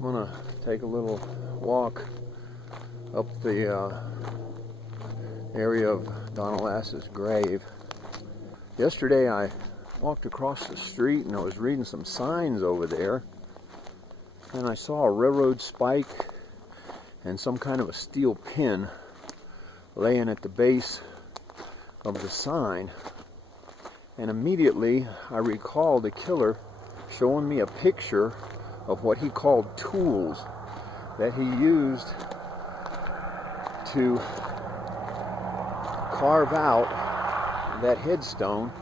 I'm gonna take a little walk up the area of Donna Lass's grave. Yesterday I walked across the street and I was reading some signs over there, and I saw a railroad spike and some kind of a steel pin laying at the base of the sign. And immediately I recalled the killer showing me a picture of what he called tools that he used to carve out that headstone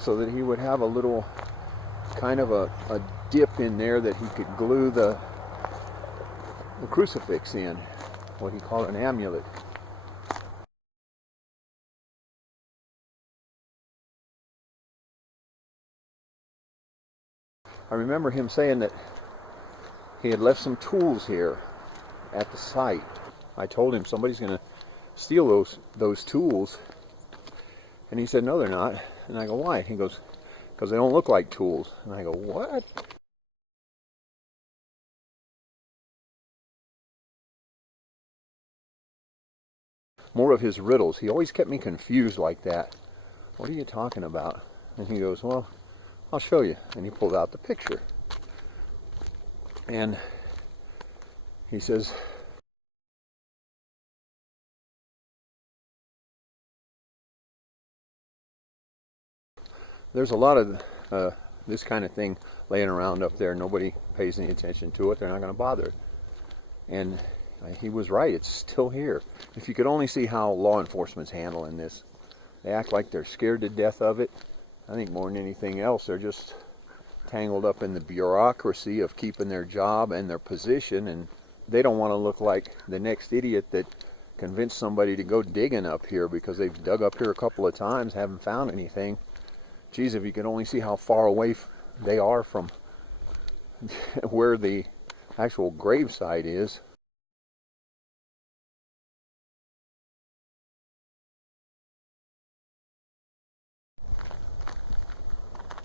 so that he would have a little kind of a dip in there that he could glue the crucifix in, what he called an amulet. I remember him saying that he had left some tools here at the site. I told him somebody's going to steal those tools, and he said, no, they're not. And I go, why? He goes, because they don't look like tools. And I go, what? More of his riddles. He always kept me confused like that. What are you talking about? And he goes, well, I'll show you. And he pulled out the picture. And he says, there's a lot of this kind of thing laying around up there. Nobody pays any attention to it. They're not going to bother it. And he was right. It's still here. If you could only see how law enforcement's handling this. They act like they're scared to death of it. I think more than anything else, they're just tangled up in the bureaucracy of keeping their job and their position, and they don't want to look like the next idiot that convinced somebody to go digging up here because they've dug up here a couple of times, haven't found anything. Geez, if you could only see how far away they are from where the actual gravesite is.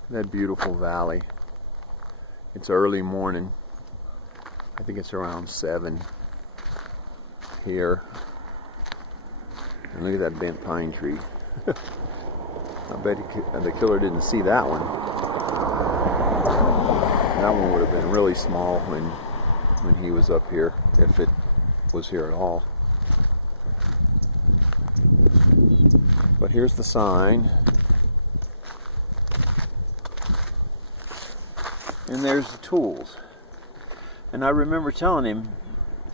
That beautiful valley. It's early morning. I think it's around 7 here. And look at that bent pine tree. I bet the killer didn't see that one. That one would have been really small when he was up here, if it was here at all. But here's the sign. And there's the tools. And I remember telling him,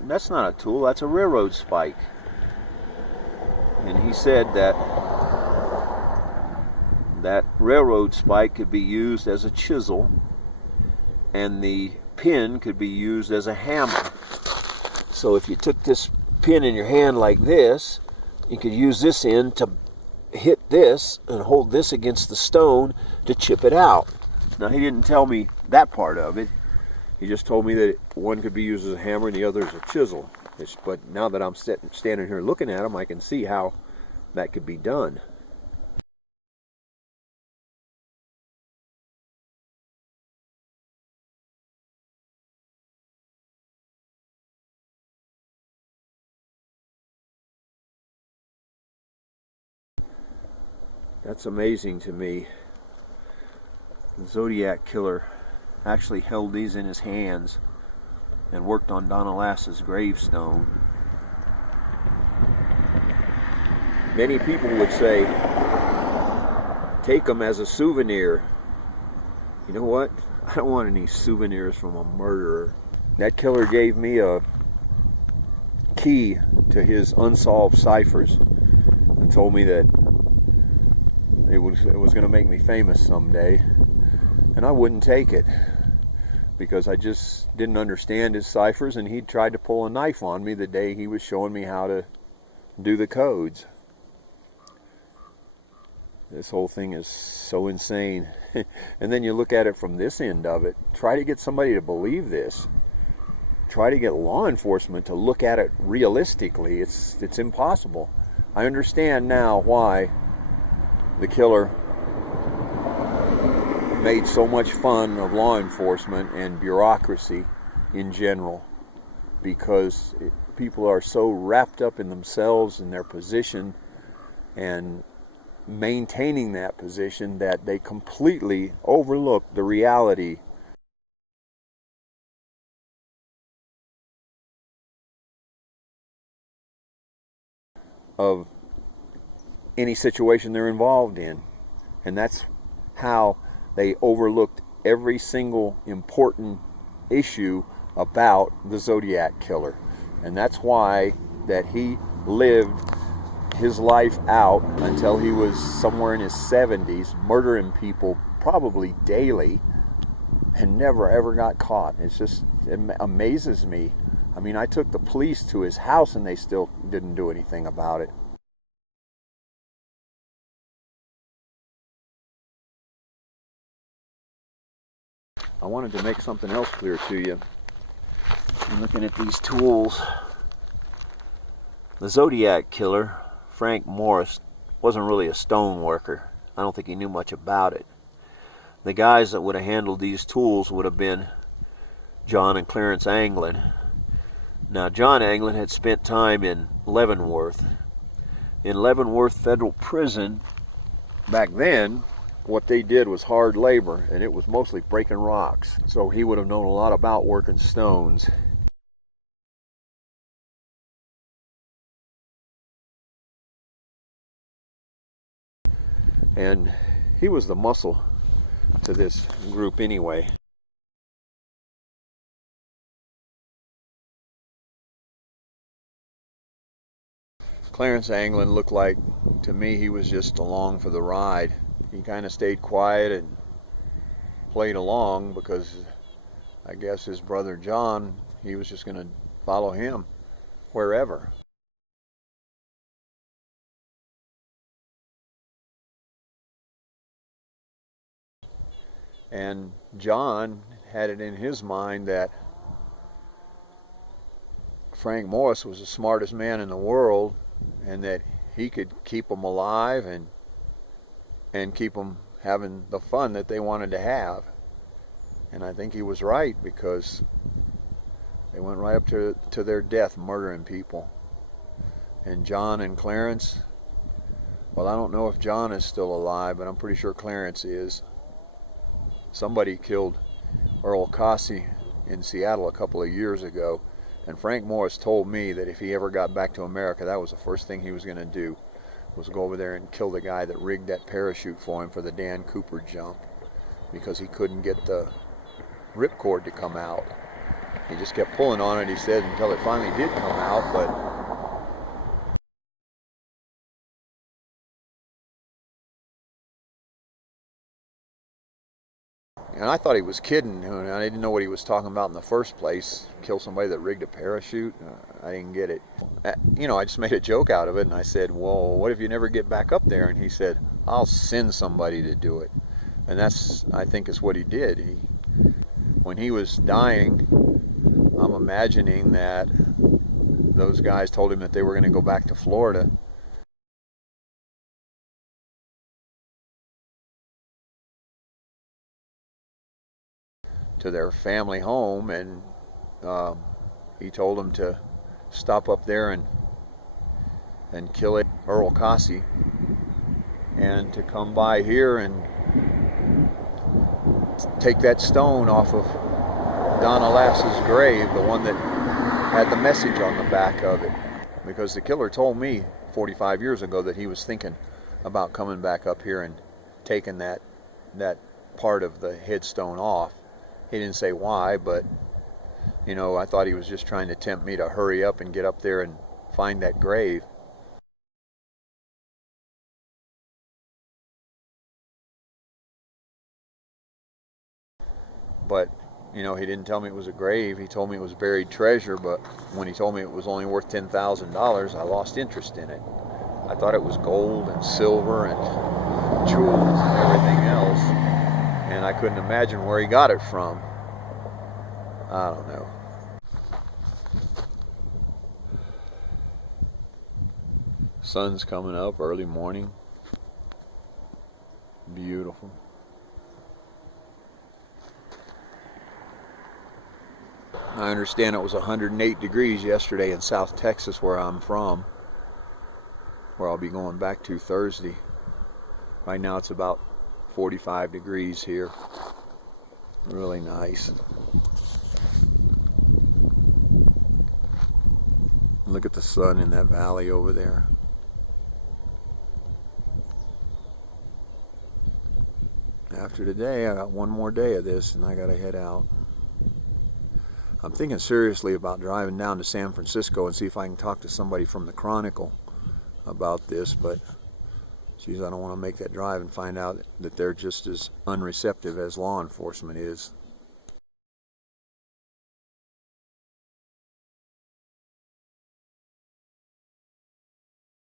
that's not a tool, that's a railroad spike. And he said that railroad spike could be used as a chisel, and the pin could be used as a hammer. So if you took this pin in your hand like this, you could use this end to hit this and hold this against the stone to chip it out. Now, he didn't tell me that part of it. He just told me that one could be used as a hammer and the other as a chisel. But now that I'm standing here looking at them, I can see how that could be done. That's amazing to me. The Zodiac killer actually held these in his hands and worked on Donna Lass's gravestone. Many people would say, take them as a souvenir. You know what? I don't want any souvenirs from a murderer. That killer gave me a key to his unsolved ciphers and told me that it was going to make me famous someday. And I wouldn't take it because I just didn't understand his ciphers, and he tried to pull a knife on me the day he was showing me how to do the codes. This whole thing is so insane. And then you look at it from this end of it. Try to get somebody to believe this. Try to get law enforcement to look at it realistically. It's impossible. I understand now why the killer made so much fun of law enforcement and bureaucracy in general, because people are so wrapped up in themselves and their position and maintaining that position that they completely overlook the reality of any situation they're involved in. And that's how they overlooked every single important issue about the Zodiac killer. And that's why that he lived his life out until he was somewhere in his 70s, murdering people probably daily, and never ever got caught. It amazes me. I mean, I took the police to his house and they still didn't do anything about it. I wanted to make something else clear to you. I'm looking at these tools. The Zodiac killer, Frank Morris, wasn't really a stone worker. I don't think he knew much about it. The guys that would have handled these tools would have been John and Clarence Anglin. Now, John Anglin had spent time in Leavenworth. In Leavenworth Federal Prison, back then, what they did was hard labor, and it was mostly breaking rocks. So he would have known a lot about working stones. And he was the muscle to this group anyway. Clarence Anglin looked like, to me, he was just along for the ride. He kind of stayed quiet and played along because I guess his brother John, he was just going to follow him wherever. And John had it in his mind that Frank Morris was the smartest man in the world, and that he could keep them alive and keep them having the fun that they wanted to have. And I think he was right, because they went right up to their death murdering people. And John and Clarence, well, I don't know if John is still alive, but I'm pretty sure Clarence is. Somebody killed Earl Cassie in Seattle a couple of years ago, and Frank Morris told me that if he ever got back to America, that was the first thing he was going to do, was go over there and kill the guy that rigged that parachute for him for the Dan Cooper jump, because he couldn't get the ripcord to come out. He just kept pulling on it, he said, until it finally did come out. But and I thought he was kidding. I didn't know what he was talking about in the first place. Kill somebody that rigged a parachute? I didn't get it. I just made a joke out of it, and I said, well, what if you never get back up there? And he said, I'll send somebody to do it. And that's, I think, is what he did. When he was dying, I'm imagining that those guys told him that they were going to go back to Florida. To their family home, and he told them to stop up there and kill it, Earl Cassie, and to come by here and take that stone off of Donna Lass's grave, the one that had the message on the back of it. Because the killer told me 45 years ago that he was thinking about coming back up here and taking that part of the headstone off. He didn't say why, but I thought he was just trying to tempt me to hurry up and get up there and find that grave. But he didn't tell me it was a grave. He told me it was buried treasure, but when he told me it was only worth $10,000, I lost interest in it. I thought it was gold and silver and jewels and everything else, and I couldn't imagine where he got it from. I don't know. Sun's coming up, early morning. Beautiful. I understand it was 108 degrees yesterday in South Texas, where I'm from, where I'll be going back to Thursday. Right now it's about 45 degrees here. Really nice. Look at the sun in that valley over there. After today, I got one more day of this and I gotta head out. I'm thinking seriously about driving down to San Francisco and see if I can talk to somebody from the Chronicle about this, but geez, I don't want to make that drive and find out that they're just as unreceptive as law enforcement is.